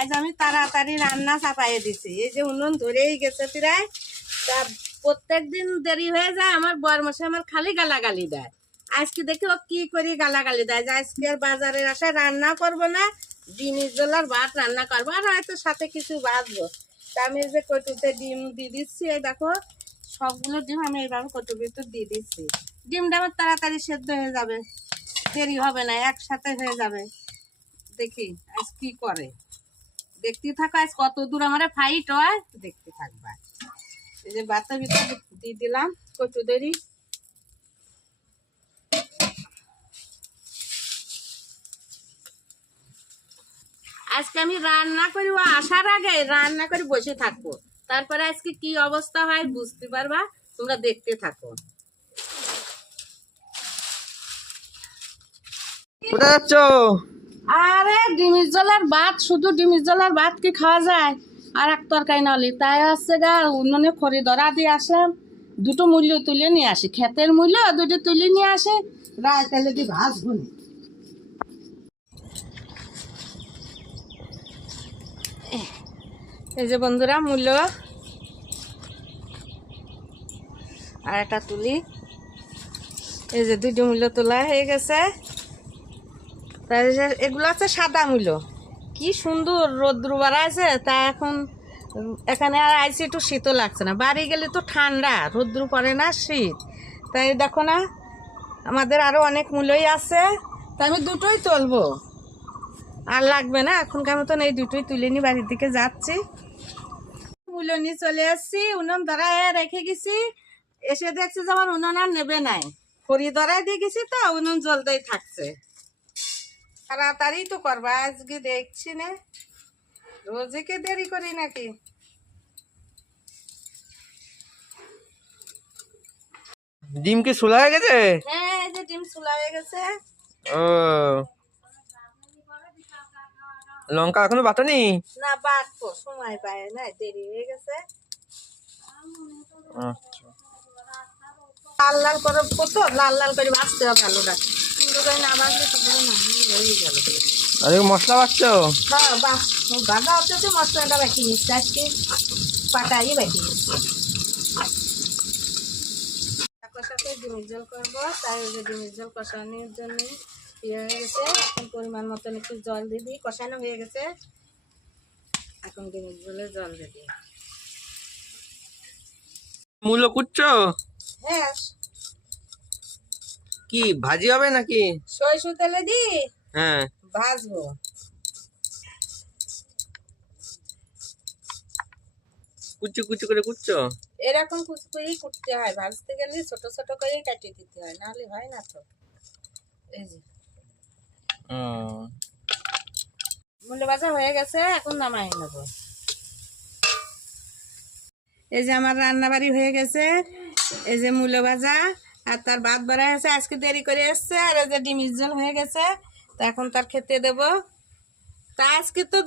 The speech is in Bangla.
আজ আমি তাড়াতাড়ি রান্না চাপাইয়ে দিছি। এই যে উনুন ধরেই গেছে প্রায়। তা প্রত্যেক দিন দেরি হয়ে যায়, আমার বরমশাই আমার খালি গালাগালি দেয়। আজকে দেখি ও কি করি গালাগালি দেয় যে আজকে আর বাজারের আশায় রান্না করবো না, ডিমের জলার ভাত রান্না করবো আর হয়তো সাথে কিছু ভাজবো। তা আমি এই যে কটুতে ডিম দিয়ে দিচ্ছি, এই দেখো সবগুলো ডিম আমি এইভাবে কটুর ভিতর দিয়ে দিচ্ছি। ডিমটা আমার তাড়াতাড়ি সেদ্ধ হয়ে যাবে, দেরি হবে না, একসাথে হয়ে যাবে। দেখি আজ কি করে, দেখতে থাকো আজ কত দূর আমার ফাইট হয়, দেখতে থাকবা। এই যে ভাতের ভিতর দিয়ে দিলাম কচু দেরি। আজকে আমি রান্না করি, ও আসার আগে রান্না করে বসে থাকবো, তারপরে আজকে কি অবস্থা হয় বুঝতে পারবা, তোমরা দেখতে থাকো। কোথায় যাচ্ছ? আরে ডিমের জলার ভাত, শুধু ডিমের জলার ভাত কি খাওয়া যায়? আর এক তরকারি নালি তাই আসছে গা, উনুনে খড়ি ধরা দিয়ে আসলাম, দুটো মূল্য তুলে নিয়ে আসি, ক্ষেতের মূল্য দুটো তুলে নিয়ে আসে, রায় তেলে দিয়ে ভাজবো। এই যে বন্ধুরা মূল্য আর একটা তুলি, এই যে দুটো মূল্য তোলা হয়ে গেছে। এগুলো আছে সাদা মূল্য, কি সুন্দর রোদ্রু বাড়াইছে। তা এখন এখানে আর আইসি একটু শীতও লাগছে না, বাড়ি গেলে তো ঠান্ডা, রোদ্রু পড়ে না, শীত। তাই দেখো না আমাদের আরো অনেক মূল্যই আছে, তাই আমি দুটোই তুলবো, আর লাগবে না এখনকার মতন, এই দুটোই তুলে নিয়ে বাড়ির দিকে যাচ্ছি। মূল্য নিয়ে চলে আসছি, উনুন ধরায় রেখে গেছি, এসে দেখছি যে আমার উনুন আর নেবে নাই, খড়ি ধরায় দিয়ে গেছি তো উনুন জ্বলতেই থাকছে। তাড়াতাড়ি তো করবা, আজকে দেখছি না রোজকে দেরি করি নাকি। ডিম কি সোলা হয়ে গেছে? হ্যাঁ এই যে ডিম চুলা হয়ে গেছে। ও, লঙ্কা এখনো বাটানি? না বাটবো, সময় পায় না, দেরি হয়ে গেছে। আচ্ছা, লাল লাল করে কত লাল লাল করে ভাজতে হবে আলুটা, সুন্দর করে না ভাজলে তো ভালো না, হয়ে গেল। আরে মশলা বাটছো? হ্যাঁ বাস, ভাজা হচ্ছে তো, মশলাটা বাকি নিচ্ছে আজকে, পাটাই বাকি নিচ্ছে। কষাতে ডিমের ঝোল করবো, তাই ওই যে ডিমের ঝোল কষানোর জন্য ইয়ে হয়ে গেছে। এখন পরিমাণ মতন একটু জল দিয়ে দিই, কষানো হয়ে গেছে, এখন ডিমের ঝোলে জল দিয়ে দিই। মূলো কুটছো? হ্যাঁ কি ভাজি হবে নাকি? সরিষা তেলে দিই হ্যাঁ, ভাজবো। কুচি কুচি করে কুটছো? এরকম কুচকুচি কুটতে হয়, ভাজতে গেলে ছোট ছোট করে কাটিয়ে দিতে হয়, নাহলে হয় না তো। এই যে মূল্য ভাজা হয়ে গেছে, এখন নামাই নেব। এই যে আমার রান্না বাড়ি হয়ে গেছে, এই যে মূল্য ভাজা আর তার ভাত বাড়া হয়েছে, আজকে দেরি করে এসছে, আর এই যে ডিমের ঝোল হয়ে গেছে, তা এখন তার খেতে দেবো। তা আজকে তো